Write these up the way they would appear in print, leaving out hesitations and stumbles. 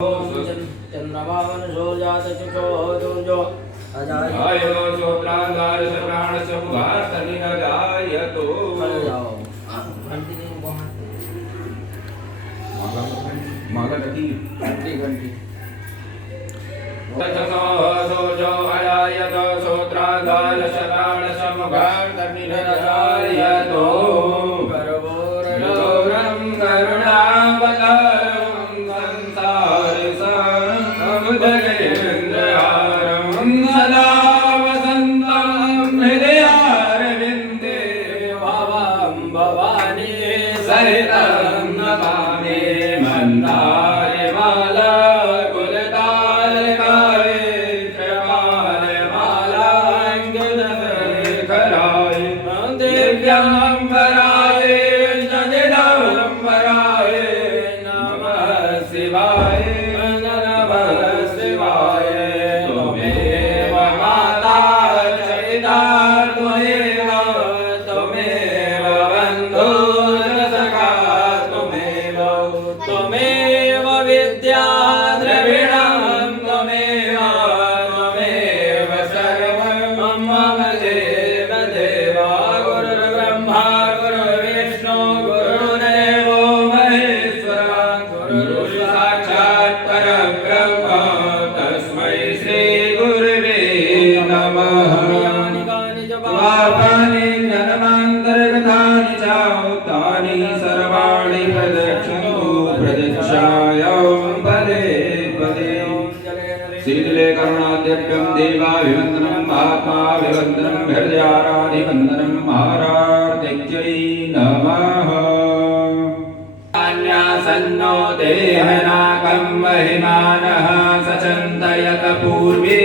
चंद्रमान सोजात चुचो दुर्जो आयो श्रोत्रांगार प्राण समुभात निनगायतो जाओ घंटी नहीं मागा लगी घंटी घंटी सोजो आयत श्रोत्रांगार प्राण समुभात निनगायतो करवोरम करुणावतारम संसार समुद्रेन्द्रहारम सदा वसंतं हृदयारविन्दे भवां भवानी सहितं नमामि मन्दारमाला कुलतारकाय कृपालमालाङ्कितशेखराय दिव्याम्बराय जगदम्बराय नमः शिवाय नमः शिवाय त्वमेव माता चरिता त्वमेव त्वमेव बन्धुर्सखा त्वमेव त्वमेव विद्या द्रविणं त्वमेव त्वमेव सर्वं मम देव देवा गुरुर्ब्रह्मा गुरुर्विष्णु गुरुर्देवो महेश्वरा गुरु साक्षात् परब्रह्म तस्मै श्री गुरुवे नमः पापानि जन्मान्तर्गतानि च तानि सर्वाणि प्रदक्षन्तु प्रदक्षायां पदे पदे शीतले करुणाद्यप्यं देवाभिवन्दनं महात्माभिवन्दनं हृदयाराधिवन्दनं महारार्तिक्यै नमः अन्यासन्नो देहनाकं महिमानः सचन्तयत पूर्वे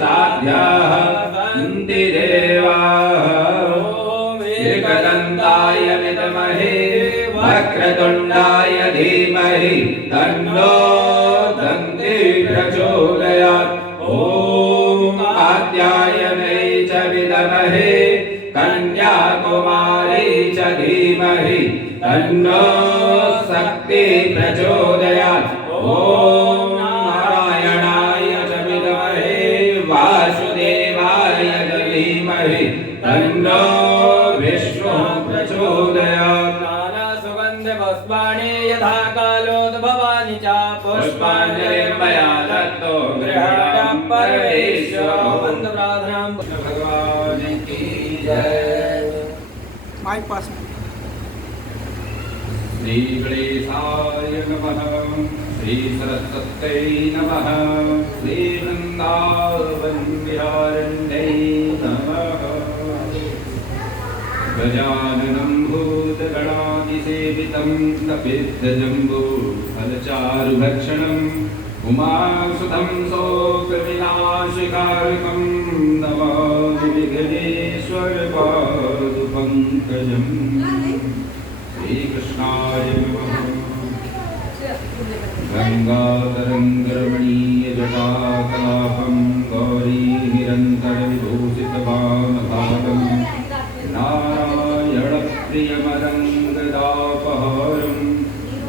साध्याः हन्ति देवाः एकदन्ताय विद्महे वक्रतुण्डाय धीमहि तन्नो दन्ति प्रचोदयात् ॐ कात्यायनै च विद्महे कन्याकुमारी च धीमहि तन्नो शक्ति प्रचोदयात् ॐ नारायणाय च विद्महे वासुदेवाय च धीमहि तन्नो विष्णु प्रचोदयात् नाना सुगन्ध पुष्पाणि यथा कालोद्भवानि च पुष्पाञ्जलिं मया दत्तो गृहाणं परमेश्वरो वन्दे प्रार्थनां भगवान् की जय। माइक पास में श्री गणेशाय नमः श्री सरस्वत्यै नमः श्री वृन्दावन विहारिण्यै नमः गजाननं भूतगणादिसेवितं कपित्थजम्बो फलचारुभक्षणम् उमासुतं शोकविनाशकारकं नमामि विघ्नेश्वरपादपङ्कजम् श्रीकृष्णाय नमः गङ्गातरङ्गरमणीयजटाकलापं गौरीनिरन्तरविभूषितवामभागं नारायणप्रियमरङ्गदापहारं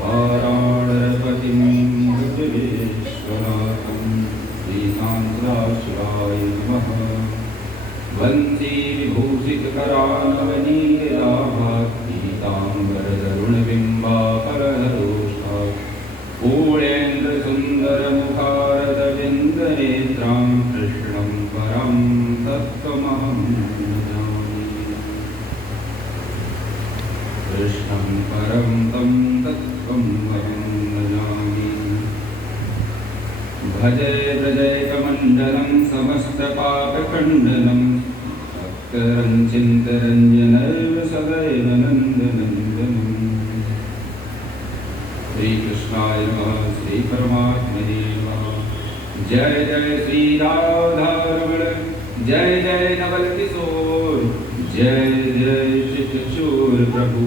वाराणपतिं विश्वनाथं श्रीकान्ताशिवाय नमः वन्दे विभूषितकरानवनीलाभात् पीताम्बरतरुणबिम्बापरहरोष्ठा पूर्णेन्द्रसुन्दरमुखारदविन्दनेत्रां कृष्णं परं तत्त्वमहं जाने कृष्णं परं तं तत्त्वमहं जाने भजे व्रजैकमण्डलं समस्तपापखण्डनं भक्तरं चिन्तरञ्जनं सदैव नन्दनन्दनम् श्रीकृष्णाय नमः श्री परमात्मने नमः जय जय श्री राधारमण जय जय नवल किशोर जय जय चित्तचूर प्रभु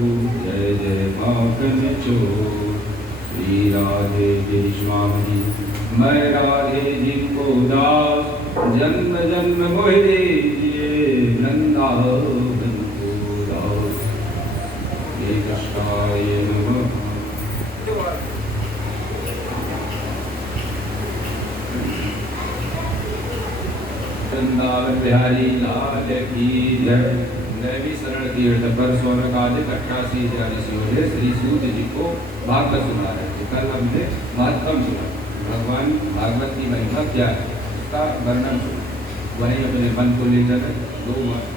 जय जय माखन चोर श्री राधे स्वामी मैं राधे जी को दास जन्म जन्म मोह दीजिए वृंदावन को दास श्री कृष्णाय नमः वृंदावन बिहारी लाल की जय। नैवी शरण तीर्थ पर सौनकादिक 88 से श्री सूत जी को भागवत सुना रहे थे। कल हमने महत्तम सुना, भगवान भागवत की महिमा क्या है उसका वर्णन सुना। वहीं अपने मन को लेकर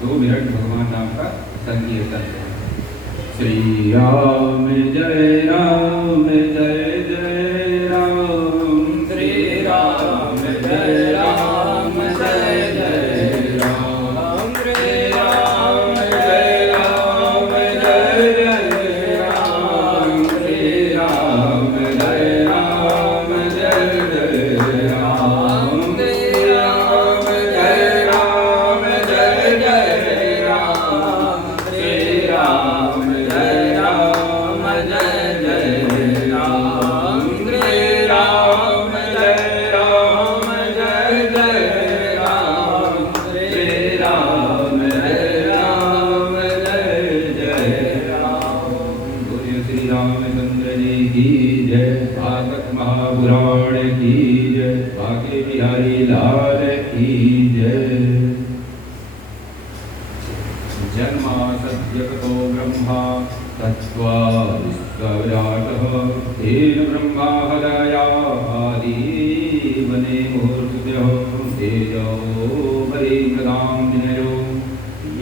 2 मिनट भगवान नाम का संकीर्तन है। श्री राम जय राम जय जय राम, श्री राम जय राम जय जय राम, श्री राम जय राम जय जय राम, श्री राम जय राम जय जय राम, श्री राम जय राम जय जय राम, श्री राम जय राम जय जय राम, श्री राम जय राम जय जय राम, श्री राम जय राम जय जय राम। बोलिए श्री रामचंद्र जी की जय। भागवत महापुराण की जय। बाके बिहारी लाल की जय। जन्मासद्यगतो ब्रह्मा तत्त्वादिविराटः तेन ब्रह्मा हृदयादि वने मूर्तयः तेजो परिमृदां विनयो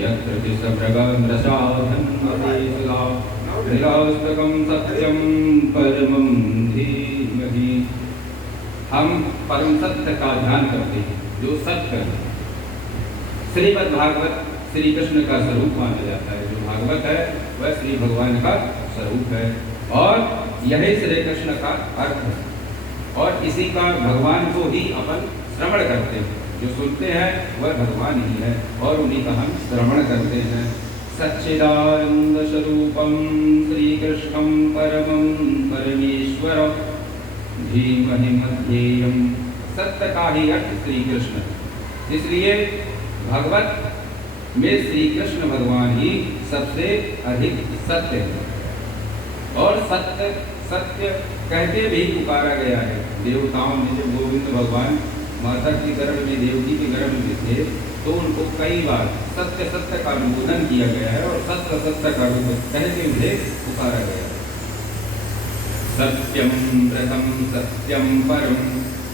यत्र तिसप्रगन्द्रसाधन्मदेशला निरास्तकं सत्यं परमं धीमहि। हम परम सत्य का ध्यान करते हैं, जो सत्य है। श्रीमद् भागवत श्री कृष्ण का स्वरूप माना जाता है। जो भागवत है वह श्री भगवान का स्वरूप है और यही श्री कृष्ण का अर्थ है। और इसी का भगवान को ही अपन श्रवण करते हैं। जो सुनते हैं वह भगवान ही है और उन्हीं का हम श्रवण करते हैं। सच्चिदानंद स्वरूपम श्री कृष्णं परमं परमेश्वरं धीमहि मध्येयम्। सत्य का ही अर्थ श्री कृष्ण, इसलिए भगवत में श्री कृष्ण भगवान ही सबसे अधिक सत्य है। और सत्य सत्य कहते भी पुकारा गया है। देवताओं ने जब गोविंद भगवान माता के गर्भ में, देवकी के गर्भ में थे, तो उनको कई बार सत्य सत्य का अनुमोदन किया गया है और सत्य सत्य का कहते हुए पुकारा गया है। सत्यम व्रतम सत्यम परम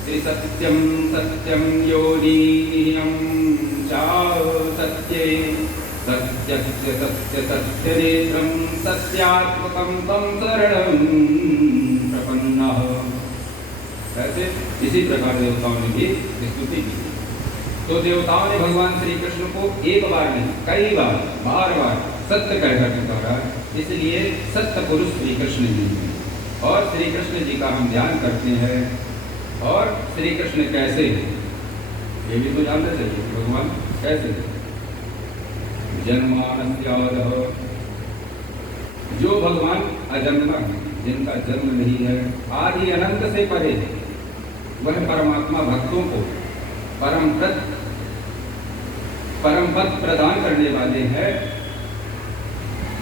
त्रिसत्यम सत्यम योनिहीनम चा सत्ये सत्यस्य सत्य सत्यनेत्रं सत्यात्मकं तं शरणं प्रपन्नः। ऐसे इसी प्रकार देवताओं ने भी स्तुति की। तो देवताओं ने भगवान श्री कृष्ण को एक बार नहीं, कई बार, बार बार सत्य कहकर पुकारा। इसलिए सत्य पुरुष श्री कृष्ण जी हैं। और श्री कृष्ण जी का हम ध्यान करते हैं। और श्री कृष्ण कैसे हैं ये भी तो जानना चाहिए, भगवान कैसे हैं। जन्मानस्यादः, जो भगवान अजन्मा है, जिनका जन्म नहीं है, आदि अनंत से परे है, वह परमात्मा भक्तों को परम पद प्रदान करने वाले हैं।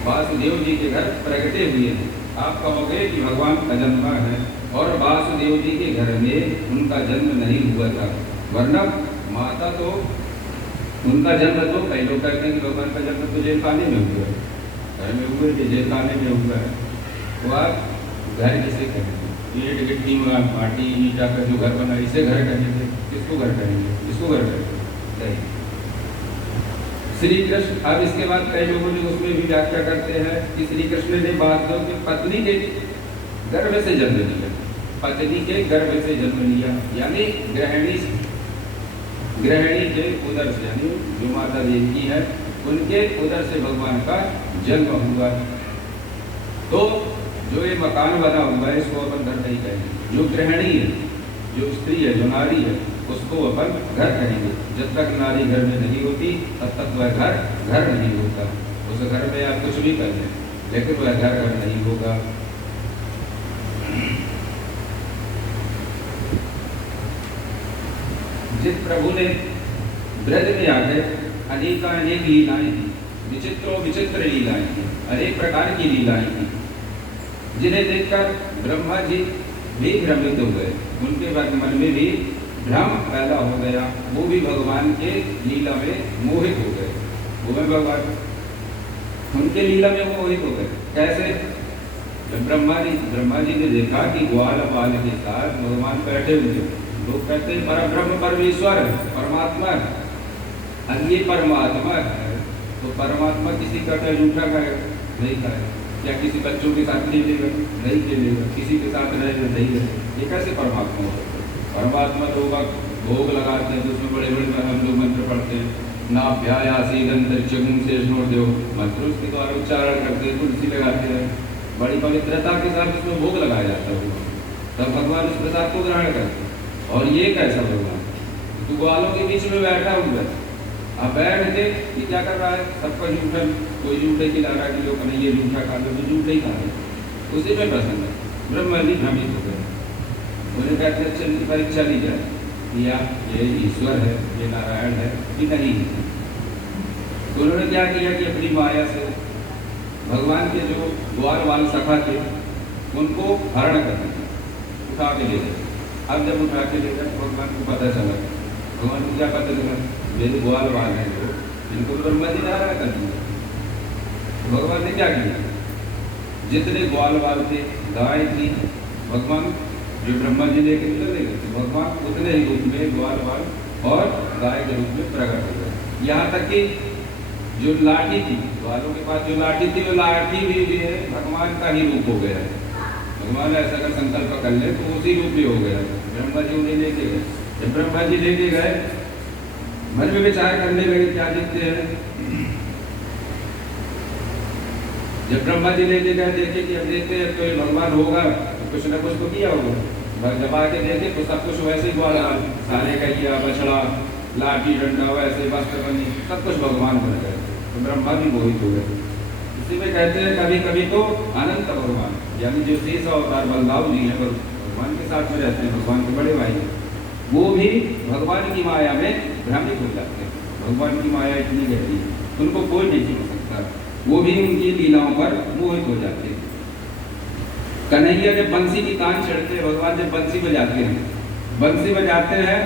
वासुदेव जी के घर प्रगटे हुए हैं। आप कहोगे कि भगवान अजन्मा है और वासुदेव जी के घर में उनका जन्म नहीं हुआ था, वरना माता तो उनका जन्म तो कई लोग कहते हैं कि भगवान का जन्म तो जेल खाने में हुआ है, घर में हुए थे, जेल खाने में हुआ है। तो आप घर किसे कहेंगे? ईंट गिट्टी माटी ईटा का जो घर बना, इसे घर कहेंगे? किसको घर कहेंगे? इसको घर कहेंगे? श्री कृष्ण। अब इसके बाद कई लोगों ने उसमें भी व्याख्या करते हैं कि श्री कृष्ण ने वासुदेव की पत्नी के गर्भ से जन्म लिया, पत्नी के गर्भ से जन्म लिया, यानी गृहिणी के उदर से, यानी जो माता देवी है उनके उदर से भगवान का जन्म हुआ। तो जो ये मकान बना हुआ है इसको अपन घर नहीं कहेंगे। जो गृहिणी है, जो स्त्री है, जो नारी है, उसको अपन घर कहेंगे। जब तक नारी घर में नहीं होती तब तक वह घर नहीं होता। उस घर में आप कुछ भी कर लें, लेकिन वह घर नहीं होगा। जिस प्रभु ने ब्रज में आकर अनेक लीलाएं की, विचित्र लीलाएं की, अनेक प्रकार की लीलाएं की, जिन्हें देखकर ब्रह्मा जी भी भ्रमित हो गए। उनके मन में भी भ्रम पैदा हो गया, वो भी भगवान के लीला में मोहित हो गए। वो में भगवान उनके लीला में मोहित हो गए। कैसे? जब ब्रह्मा जी ने देखा कि ग्वाल बाल के साथ भगवान बैठे हुए, लोग कहते हैं परब्रह्म परमेश्वर है, परमात्मा है, और ये परमात्मा है, तो परमात्मा किसी का झूठा खाएगा? नहीं खाएगा। या किसी बच्चों के साथ खेलेगा? नहीं खेलेगा। किसी के साथ रहेगा? नहीं रहेगा। ये कैसे परमात्मा हो? परमात्मा तो भोग लगाते हैं, तो उसमें बड़े बड़े हम लोग मंत्र पढ़ते हैं, नाभ्यायासीदंतरिक्षगुं शेषणोदेव मंत्र उसके द्वारा उच्चारण करते हैं, तुलसी लगाते हैं, बड़ी पवित्रता के साथ उसमें भोग लगाया जाता है, तब भगवान उस प्रसाद को ग्रहण करते हैं। और ये कैसा भगवान? तो ग्वालों के बीच में बैठा हुआ है, अब बैठ के ये क्या कर रहा है? सबका जूठा, कोई जूठे खिला रहा है कि लोग नहीं ये जूठा खा लो, तो जूठे ही खा लो, उसी में प्रसन्न है। ब्रह्मा जी भ्रमित हो गए, उन्हें कहते हैं चल की परीक्षा ली जाए, या ये ईश्वर है, ये नारायण है कि नहीं है। तो उन्होंने क्या किया कि अपनी माया से भगवान के जो ग्वाल वाल सखा थे उनको हरण कर दिया, उठा के ले गए। अब जब उठा के ले गए भगवान को पता चला, भगवान को क्या पता चला? मेरे ग्वाल वाल हैं जो, इनको ब्रह्मा जी ने हरण कर दिया। भगवान ने क्या किया? जितने ग्वाल वाल थे, गाय थी, भगवान जो ब्रह्मा जी लेके चले गए थे, भगवान उतने ही रूप में ग्वाल वाल और गाय के रूप में प्रकट हो गए। यहाँ तक कि जो लाठी थी, ग्वालों के पास जो लाठी थी, वो लाठी भी है भगवान का ही रूप हो गया है। भगवान ऐसा अगर संकल्प कर ले तो उसी रूप में हो गया। ब्रह्मा जी उन्हें लेके गए, जब ब्रह्मा जी लेके गए मन में विचार करने लगे, क्या देखते हैं? जब ब्रह्मा जी लेके गए, देखे कि अब देखते हैं तो ये भगवान होगा तो कुछ न कुछ तो किया होगा। जब आके देखे तो सब कुछ वैसे ही ग्वाल सारे कहिया, बछड़ा, लाठी, डंडा, वैसे वस्त्र बनी, सब कुछ भगवान बन गए। तो ब्रह्मा भी मोहित हो गए। इसी में कहते हैं कभी कभी तो अनंत भगवान, यानी जो शेष अवतार बलदाव जी हैं, भगवान के साथ में रहते हैं, भगवान के बड़े भाई, वो भी भगवान की माया में भ्रमित हो जाते हैं। भगवान की माया इतनी गहरी, उनको कोई नहीं छू सकता, वो भी उनकी लीलाओं पर मोहित हो जाते हैं। कन्हैया जब बंसी की तान चढ़ते हैं, भगवान जब बंसी बजाते हैं, बंसी बजाते हैं,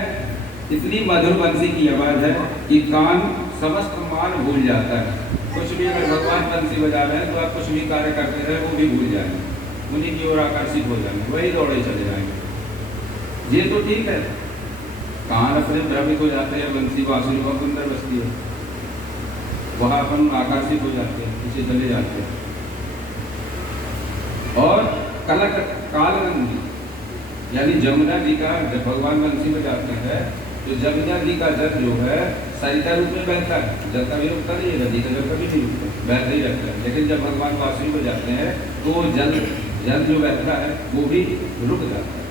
इतनी मधुर बंसी की आवाज़ है कि कान समस्त मान भूल जाता है। कुछ भी अगर भगवान बंसी बजा रहे हैं तो आप कुछ भी कार्य करते हैं वो भी भूल जाएंगे, उन्हीं की ओर आकर्षित हो जाएंगे, वही दौड़े चले जाएंगे। ये तो ठीक है, कान अपने भ्रमित हो जाते हैं, बंसी बांसुरी बहुत सुंदर बजती है, वहाँ अपन आकर्षित हो जाते हैं, पीछे चले जाते हैं। और कलक कालगंगी यानी जमुना जी का जब भगवान बंसी बजाते हैं तो जमुना जी का जल जो है सरिता रूप में बहता है, जल कभी रुकता नहीं है, नदी का जल कभी नहीं रुकता, बहता ही रहता है। लेकिन जब भगवान बांसुरी बजाते हैं तो जल जो बहता है वो भी रुक जाता है,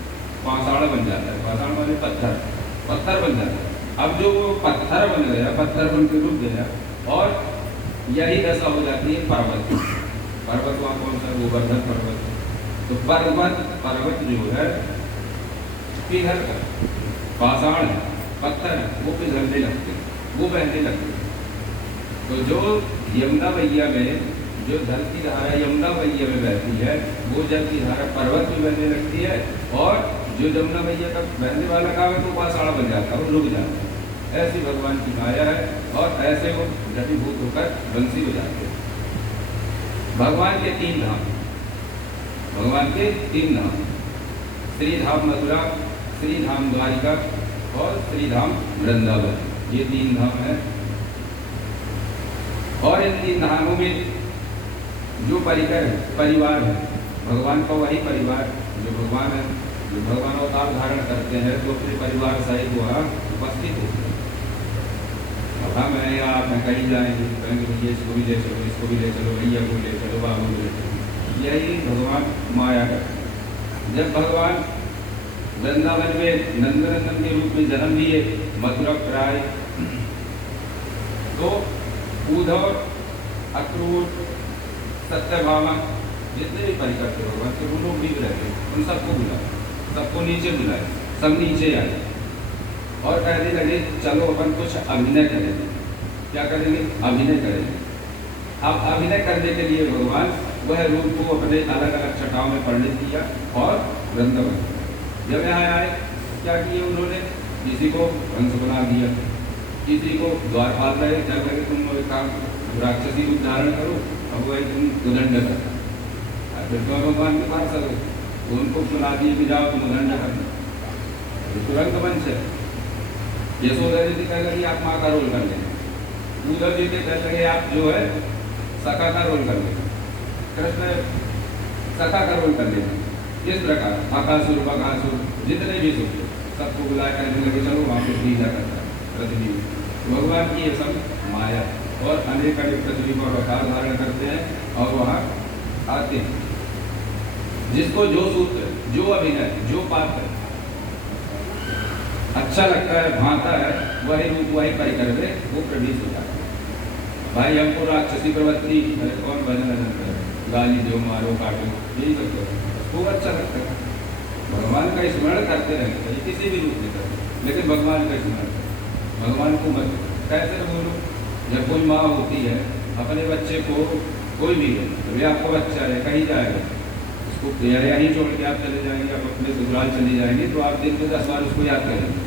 पाषाण बन जाता है। पाषाण माने पत्थर बन जाता है। अब जो वो पत्थर बन गया, पत्थर बन के रुक गया, और यही दशा हो जाती है पर्वत। पर्वत वहाँ कौन सा? गोवर्धन पर्वत। तो पर्वत जो है पिघल कर, पाषाण है, पत्थर है, वो पिघलने लगते हैं, वो बहने लगते हैं। तो जो यमुना मैया में जो जल की धारा यमुना मैया में बहती है, वो जल की धारा पर्वत में बहने लगती है, और जो यमुना मैया का बहने वाला काम है तो पाषाण बन जाता है, वो रुक जाता है। ऐसी भगवान की माया है, और ऐसे वो घटीभूत होकर बंसी बजाते हैं। भगवान के तीन धाम, भगवान के तीन धाम, श्री धाम मथुरा, श्री धाम द्वारिका और श्री धाम वृंदावन, ये तीन धाम है। और इन तीन धामों में जो परिवार है भगवान का, वही परिवार जो भगवान है, जो भगवान अवतार धारण करते हैं तो अपने परिवार सहित वहाँ उपस्थित होते हैं। अब हम हैं या आप हैं, कहीं जाएंगे कहेंगे भैया इसको भी ले चलो, इसको भी ले चलो, भैया को ले चलो, बाबू को ले चलो, यही भगवान माया है। जब भगवान वृंदावन में नंदनंदन के रूप में जन्म लिए, मथुरा प्राय, तो उद्धव, अक्रूर, सत्यभामा, जितने भी परिकर थे भगवान के, वो लोग भी रहते, उन सबको बुलाए, सबको नीचे बुलाए, सब नीचे आए और कहने लगे चलो अपन कुछ अभिनय करेंगे। क्या करेंगे? अभिनय करेंगे। अब अभिनय करने के लिए भगवान वह रूप को अपने अलग अलग छटाओं में परिणित किया और वृंदावन। जब यहाँ आए क्या किए उन्होंने? किसी को हंस बना दिया, किसी को द्वारपाल रहे चल रहे तुम एक काम राक्षसी रूप धारण करो, अब वही तुम उदंड करना, फिर तो भगवान के पास करो, तो उनको सुना दिए कि जाओ तुम उदंड करना, तुरंत वंश है। यशोदा जी कह लगी आप माँ का रोल कर लेंगे, उद्धव जी के कह लगे आप जो है सखा का रोल कर लेंगे, कृष्ण सखा का रोल कर लेंगे। इस प्रकार अकासुर बकासुर जितने भी सुख सबको बुलाया कहने लगे चलो वहाँ पे पूजा करता है पृथ्वी। भगवान की ये सब माया और अनेक अनेक पृथ्वी पर अवतार धारण करते हैं और वहाँ आते हैं। जिसको जो सूत्र, जो अभिनय, जो पात्र अच्छा लगता है, भाता है, वही रूप वही परिकर में वो प्रवेश हो जाता है। भाई हमको राक्षसी प्रवृत्ति कौन भजन भजन करे, गाली दो मारो काटो, यही सब करो, खूब अच्छा लगता है। भगवान का स्मरण करते रहना चाहिए किसी भी रूप में करें, लेकिन भगवान का स्मरण करें, भगवान को मत कैसे बोलो। जब कोई माँ होती है अपने बच्चे को, कोई भी है अभी आपको बच्चा है कहीं जाएगा, उसको यहीं छोड़ के आप चले जाएंगे, आप अपने ससुराल चले जाएंगे तो आप दिन में 10 बार उसको याद करेंगे,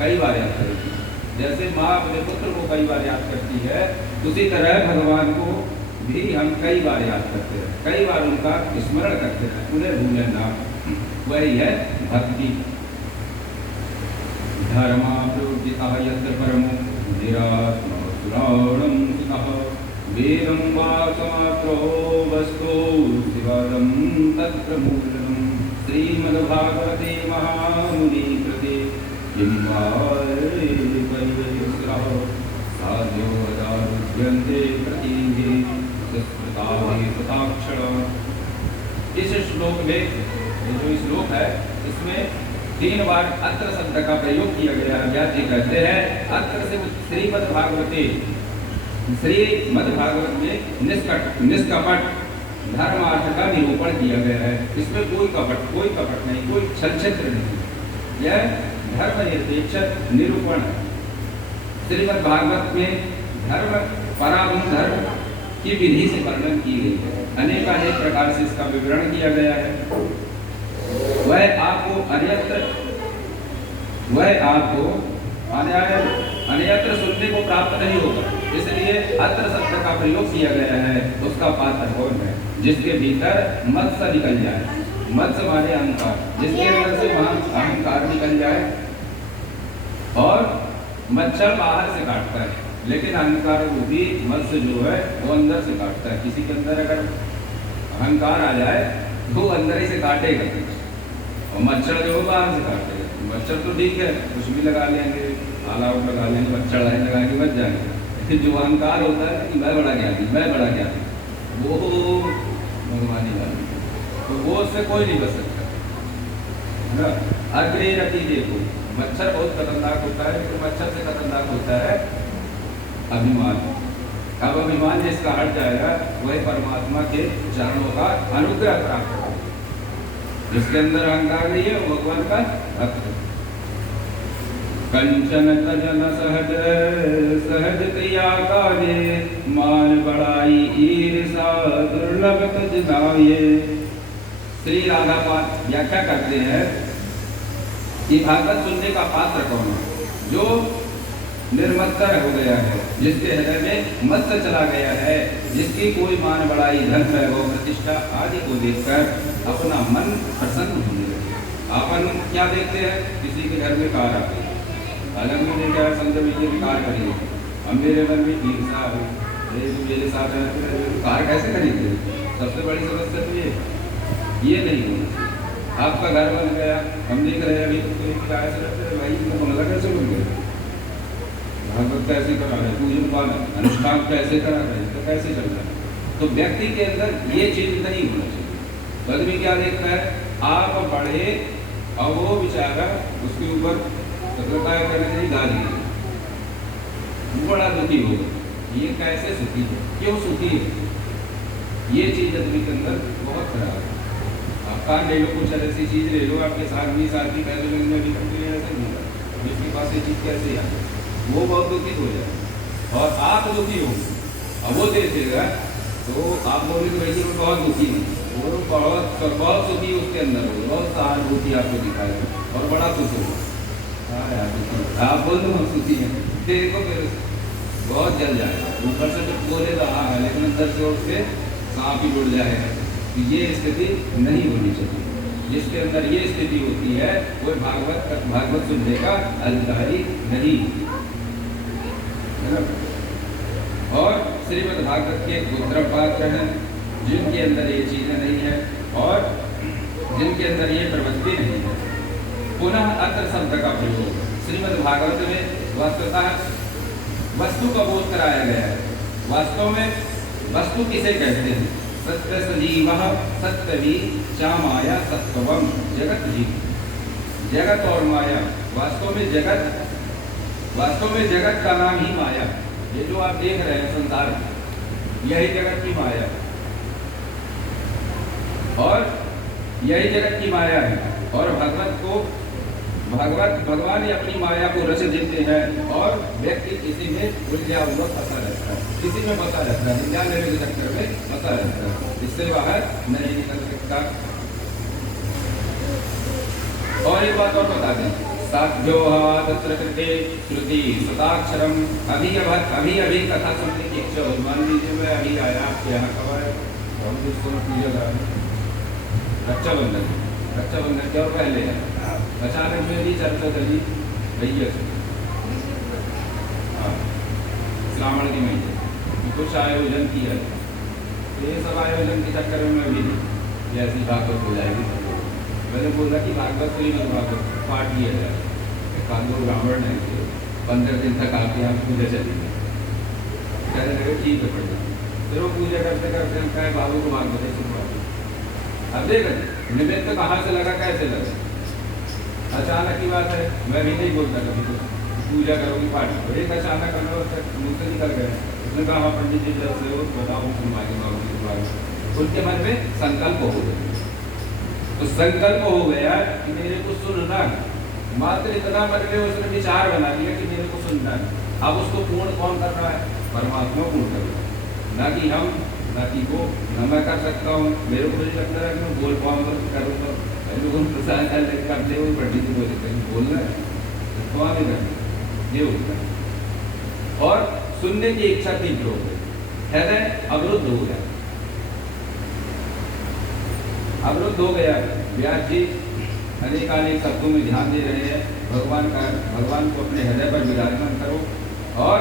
कई बार याद करेंगे। जैसे माँ अपने पुत्र को कई बार याद करती है, उसी तरह भगवान को भी हम कई बार याद करते हैं, कई बार उनका स्मरण करते हैं, उन्हें भूले ना, वही है भक्ति। धर्मावृत्तितः यत्र परमो निरात्मसुराणं सुतः वेदं वासमात्रो वस्तु शिवदं तत्र मूलनं श्रीमद्भागवते महामुनि कृते किं वार्तिकैस्रः साध्यो वदारुध्यन्ते प्रतिः संस्कृताभिः तथाक्षरः। इस श्लोक में जो श्लोक है इसमें 3 बार अत्र शब्द का प्रयोग किया गया है। व्यास जी कहते हैं अत्र से श्रीमद्भागवते, श्रीमद्भागवत में निष्कपट धर्मार्थ का निरूपण किया गया है। इसमें कोई कपट नहीं, कोई छल छत्र नहीं, यह धर्मनिरपेक्ष निरूपण है। श्रीमद्भागवत में धर्म पराम धर्म की विधि से वर्णन की गई है, अनेक प्रकार से इसका विवरण किया गया है। वह आपको अन्यत्र सुनने को प्राप्त नहीं होगा, इसलिए अत्र शब्द का प्रयोग किया गया है। उसका पात्र कौन है? जिसके भीतर मत्स्य निकल जाए, मत्स्य माने अहंकार, जिसके अंदर से वहां अहंकार निकल जाए। और मच्छर बाहर से काटता है, लेकिन अहंकार रूपी मत्स्य जो है वो अंदर से काटता है। किसी के अंदर अगर अहंकार आ जाए तो अंदर ही से काटेगा, और मच्छर जो बाहर से काटेगा। मच्छर तो ठीक है, कुछ भी लगा लेंगे, ऑल आउट लगा लेंगे, मच्छर लगा के बच जाएंगे। लेकिन जो अहंकार होता है कि मैं बड़ा ज्ञानी, मैं बड़ा ज्ञानी, वो भगवान ही जाने, तो वो उससे कोई नहीं बच सकता है ना। अग्रे रति देखो, मच्छर बहुत खतरनाक होता है, लेकिन मच्छर से खतरनाक होता है अभिमान। अब अभिमान जिसका हट जाएगा वही परमात्मा के चरणों का अनुग्रह प्राप्त होगा। जिसके अंदर अहंकार नहीं है वो भगवान का भक्त। कंचन तजन सहज सहज क्रिया काजे, मान बढ़ाई ईर्षा दुर्लभ तज नाये। श्री राधा पाद व्याख्या करते हैं कि भागवत सुनने का पात्र कौन है? जो निर्मत्सर हो गया है, जिसके हृदय में मत्स्य चला गया है, जिसकी कोई मान बढ़ाई, धन वैभव प्रतिष्ठा आदि को देखकर अपना मन प्रसन्न होने लगे। अपन क्या देखते हैं? किसी के घर में कार आ गई, अलग में देखा समझो ये कार खरीदे, अब मेरे मन में ईर्षा है, मेरे साथ कार कैसे खरीदे? सबसे बड़ी समस्या तो ये नहीं होना। आपका घर बन गया, हम देख रहे हैं अभी तो भाई बंगला कैसे बन गया, भागवत कैसे करा रहे, पूजन पालन अनुष्ठान कैसे करा रहे, तो कैसे चल रहा है? तो व्यक्ति के अंदर ये चीज नहीं होना चाहिए। आदमी क्या देखता है? आप पढ़े और वो बेचारा उसके ऊपर करना चाहिए गाली, बड़ा दुखी होगा, ये कैसे सुखी है, क्यों सुखी है? ये चीज आदमी के अंदर बहुत खराब है। आप कान ले लो, कुछ ऐसी चीज ले लो, आपके साथ भी पैसे में भी ऐसा नहीं होगा, जिसके पास ये चीज कैसे आ वो बहुत दुखी हो जाए और आप दुखी हो, अब वो देखेगा तो आप बोले कि भाई वो बहुत दुखी है, वो बहुत सुखी उसके अंदर हो, बहुत सहानुभूति आपको दिखाएगा और बड़ा खुश होगा। हाँ यार, आप बोल दो हम सूती हैं, तेरे को फिर बहुत जल जाएगा। ऊपर से जब बोलेगा हाँ है, लेकिन अंदर से उसके सांप ही उड़ जाएगा। तो ये स्थिति नहीं होनी चाहिए। जिसके अंदर ये स्थिति होती है वो भागवत सुनने का अधिकारी नहीं है ना। और श्रीमद् भागवत के गोत्र पात्र हैं जिनके अंदर ये चीजें नहीं है और जिनके अंदर ये प्रवृत्ति नहीं है। पुनः अत्र शब्द का प्रयोग श्रीमद् भागवत में वास्तवतः वस्तु का बोध कराया गया है। वास्तव में वस्तु किसे कहते हैं? सत्य सजीव सत्यवी चा माया सत्वम जगत जीव। जगत और माया, वास्तव में जगत का नाम ही माया। ये जो आप देख रहे हैं संसार, यही जगत की माया और यही जगत की माया है। और भगवान ही अपनी माया को रच देते हैं और व्यक्ति किसी में उलझा हुआ फंसा रहता है, किसी में फंसा रहता है, निजान लेने के चक्कर में फंसा रहता है, इससे बाहर नहीं निकल सकता। और एक बात और बता दें, साध्यो तत्र कृते श्रुति सदाक्षरम। अभी कथा सुनने की इच्छा हो, मान लीजिए मैं अभी आया आपके यहाँ, कब आया, हम जिसको पूजा कर रक्षाबंधन के और पहले है, अचानक मेरी चर्चा चली भैया से श्रावण के महीने कुछ आयोजन किया। तो ये सब आयोजन के चक्कर में मैं भी नहीं, ऐसी भागवत हो जाएगी। मैंने बोला कि भागवत श्रीमद् भागवत पाठ किया जाए। कानूर ब्राह्मण है 15 दिन तक आपके यहाँ पूजा चलेगी। कहने लगे ठीक है पढ़ना। फिर वो पूजा करते करते हम कहे बाबू को भागवत सुनवा। अब देख निमित्त कहाँ से लगा, कैसे लगा, अचानक की बात है। मैं भी नहीं बोलता कभी तो पूजा करोगी पाठ करो, एक अचानक मुझसे निकल गए। उसने कहा हाँ पंडित जी जब से हो बताओ सुनवाएंगे बाबू की बात। उनके मन में संकल्प हो गया, तो संकल्प हो गया कि मेरे को सुनना। मात्र इतना मन में उसने विचार बना लिया कि मेरे को सुनना है। अब उसको पूर्ण कौन कर रहा है? परमात्मा पूर्ण कर रहा है, ना कि हम, ना कि वो, ना मैं कर सकता हूँ। मेरे को मुझे लगता है कि मैं बोल पाऊंगा तो करूँगा। लोगों को प्रसाद करते हुए पंडित जी बोले कहीं बोलना है तो आगे करना, ये होता है। और सुनने की इच्छा तीव्र हो गई, हृदय अवरुद्ध हो गया, अवरुद्ध हो गया। व्यास जी अनेक शब्दों में ध्यान दे रहे हैं भगवान को अपने हृदय पर विराजमान करो। और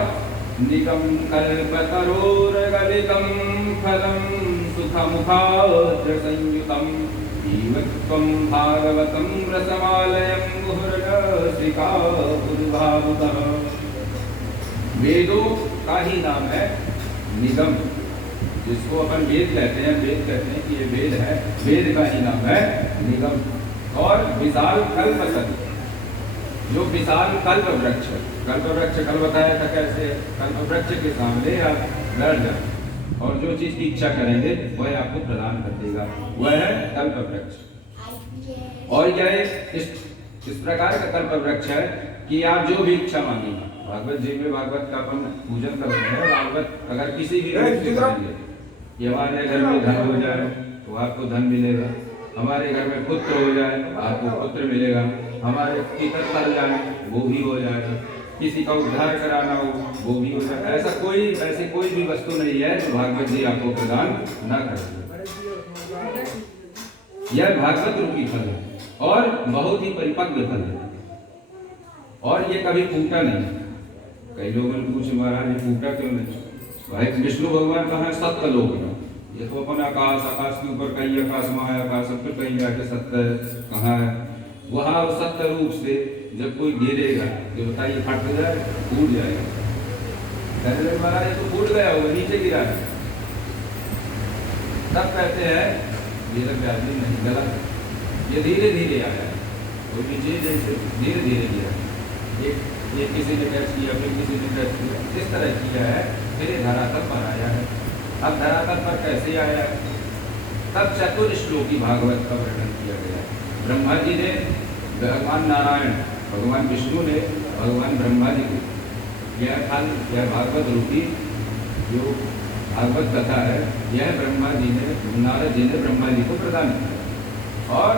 निगम कल्पतरोरगलितं फलं सुखमुखाद्र संयुतं जीवत्वं भागवतं रसमालयं मुहुर्रसिका पुरुभावुतः। वेदों का ही नाम है निगम, जिसको अपन वेद कहते हैं कि ये वेद है, वेद का ही नाम है निगम। और विशाल कल्पतरु, जो विशाल कल्प वृक्ष कल बताया था कैसे, कल्प वृक्ष के सामने आप लड़ जाए और जो चीज की इच्छा करेंगे वह आपको प्रदान कर देगा, वह है कल्प वृक्ष। और यह इस प्रकार का कल्प वृक्ष है कि आप जो भी इच्छा मांगेंगे, भागवत जी में भागवत का अपन पूजन कर रहे हैं। भागवत अगर किसी भी ये हमारे घर में धन हो जाए तो आपको धन मिलेगा, हमारे घर में पुत्र हो जाए आपको पुत्र मिलेगा, हमारे पितर तर जाए वो भी हो जाएगा, किसी का उद्धार कराना हो वो भी हो जाएगा। ऐसी कोई भी वस्तु नहीं है जो भागवत जी आपको प्रदान न करें। यह भागवत रूपी फल है और बहुत ही परिपक्व फल है और ये कभी फूटा नहीं। कई लोगों ने पूछे महाराज ये फूटा क्यों नहीं? भाई विष्णु भगवान कहाँ है? सत्य लोक में। ये तो अपन आकाश के ऊपर कई आकाश महाकाश सब पे कहीं जाके सत्य कहाँ है? वहाँ सत्य रूप से जब कोई गिरेगा तो बताइए फट जाए, फूट जाएगा। कहते महाराज तो फूट गया होगा, नीचे गिरा है, तब कहते हैं ये व्याधि नहीं, गलत। ये धीरे धीरे आया है, कोई भी चीज जैसे धीरे धीरे गिरा। ये किसी ने टच किया, फिर किसी ने टच किया, इस तरह किया है, फिर ये धरातल पर आया है। अब धरातल पर कैसे आया है? तब चतुर्श्लोकी भागवत का वर्णन किया गया है। ब्रह्मा जी ने, भगवान नारायण, भगवान विष्णु ने भगवान ब्रह्मा जी को यह फल, यह भागवत रूपी जो भागवत कथा है, यह ब्रह्मा जी ने, नारद जी ने ब्रह्मा जी को प्रदान किया। और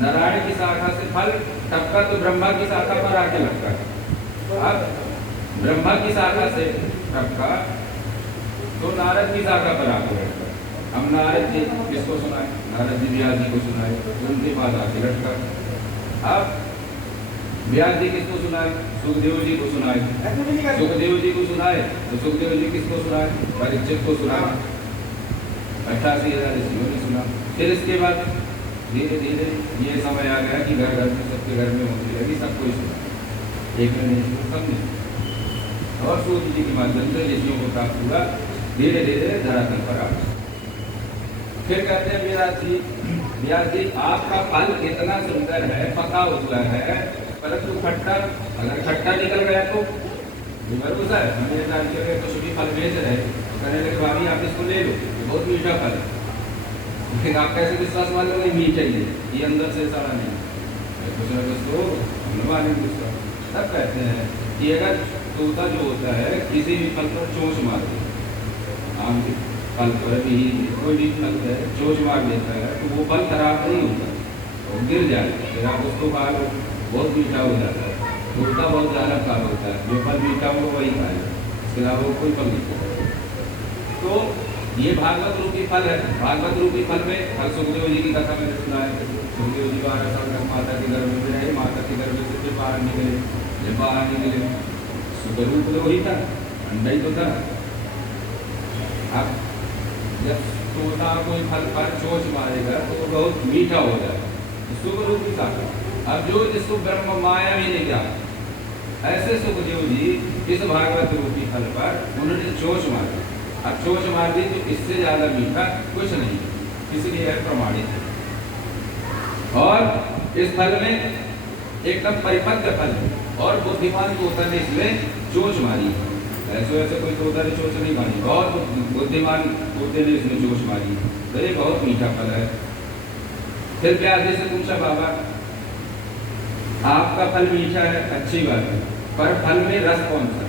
नारायण की शाखा से फल टपका तो ब्रह्मा की शाखा पर आके लगता है। अब ब्रह्मा की शाखा से टपका तो नारद की शाखा पर आके बैठता है। हम नारद जी किसको सुनाए? नारद जी व्यास जी को सुनाए, उनके पास आके लटका। अब व्यास जी किसको सुनाए? सुखदेव जी को सुनाए। सुखदेव जी को सुनाए तो सुखदेव जी किसको सुनाए? परीक्षित को सुनाए। 88,000 ऋषियों ने सुना। फिर इसके बाद धीरे धीरे ये समय आ गया कि घर घर में सबके घर में होती लगी, सब कोई सुना, एक ने नहीं सुना, सब ने। और सूर्य जी के माध्यम से ऋषियों को प्राप्त हुआ, धीरे धीरे धरातल पर आ गया। फिर कहते हैं व्यास जी आपका फल कितना सुंदर है, पका हुआ है, परंतु खट्टा, अगर खट्टा निकल गया तो भरोसा है। हम ये जान के कुछ भी फल बेच रहे, कहने लगे भाभी आप इसको ले लो, ये बहुत मीठा फल है, लेकिन आप कैसे विश्वास मान लो मीठा ही है, ये अंदर से सड़ा नहीं। कुछ ना कुछ तो हम मानेंगे उसका। तब कहते हैं कि अगर तोता जो होता है किसी भी फल पर चोंच मार दे, आम के फल पर भी कोई भी फल है चोंच मार देता है तो वो फल खराब नहीं होता, वो गिर जाएगा। फिर आप उसको खा लो, बहुत मीठा हो जाता है। तोता बहुत ज़्यादा खराब होता है, जो फल मीठा हो वही खाएगा, इसके अलावा कोई फल नहीं खाएगा। तो ये भागवत रूपी फल है। भागवत रूपी फल में हर सुखदेव जी की कथा मैंने सुना है। सुखदेव जी 12 साल तक माता के गर्भ में रहे, माता के गर्भ से फिर बाहर निकले, जब बाहर निकले सुखरूप तो वही था, अंडा ही तो था। अब जब तोता कोई फल पर चोंच मारेगा तो बहुत मीठा हो जाएगा, सुखरूप की शाखा। अब जो जिसको ब्रह्म माया भी नहीं क्या, ऐसे सुखदेव जी इस भागवत रूपी फल पर उन्होंने चोंच मारी। अब चोंच मार दी तो इससे ज्यादा मीठा कुछ नहीं, इसलिए है प्रमाणित। और इस फल में एकदम परिपक्व फल और बुद्धिमान तोता ने इसमें चोंच मारी। ऐसे ऐसे कोई तोता ने चोंच नहीं मारी, बहुत बुद्धिमान तोते ने इसमें चोंच मारी, तो ये बहुत मीठा फल है। फिर व्यास जी से पूछा बाबा आपका फल मीठा है, अच्छी बात है, पर फल में रस कौन सा?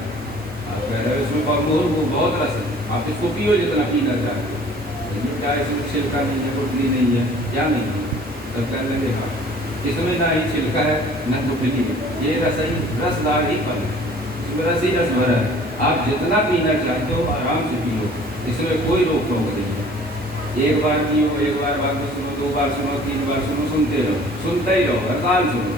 आप कह रहे हो इसमें बहुत रस है, आप इसको पियो जितना पीना चाहते हो, लेकिन क्या इसमें छिलका नहीं है, गुठली नहीं है, क्या नहीं है? तब कहने लगे हाँ, इसमें ना ही छिलका है न गुठली है, ये रसदार ही फल है, इसमें रस ही रस भरा है। आप जितना पीना चाहते हो आराम से पियो, इसमें कोई रोक टोक नहीं है। एक बार पियो, एक बार बात सुनो, 2 बार सुनो, 3 बार सुनो, सुनते रहो, सुनते ही रहो, हर साल सुनो।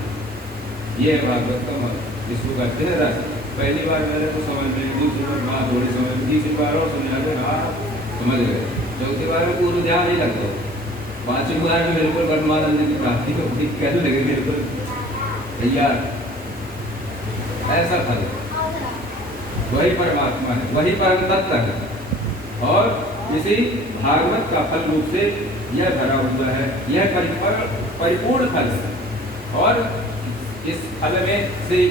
ये भागवत का मत, इसको कहते हैं रस। पहली बार मेरे को समझ में, दूसरी बार बात थोड़ी समझ में, तीसरी बार और सुन जाते हाँ समझ गए, चौथी बार में पूर्ण ध्यान नहीं लगता, 5वीं बार में बिल्कुल ब्रह्मानंद की प्राप्ति को कहने लगे बिल्कुल भैया। ऐसा फल वही परमात्मा है, वही परम तत्व है। और इसी भागवत का फल रूप से यह भरा हुआ है, यह परिपूर्ण फल है। और इस फल में से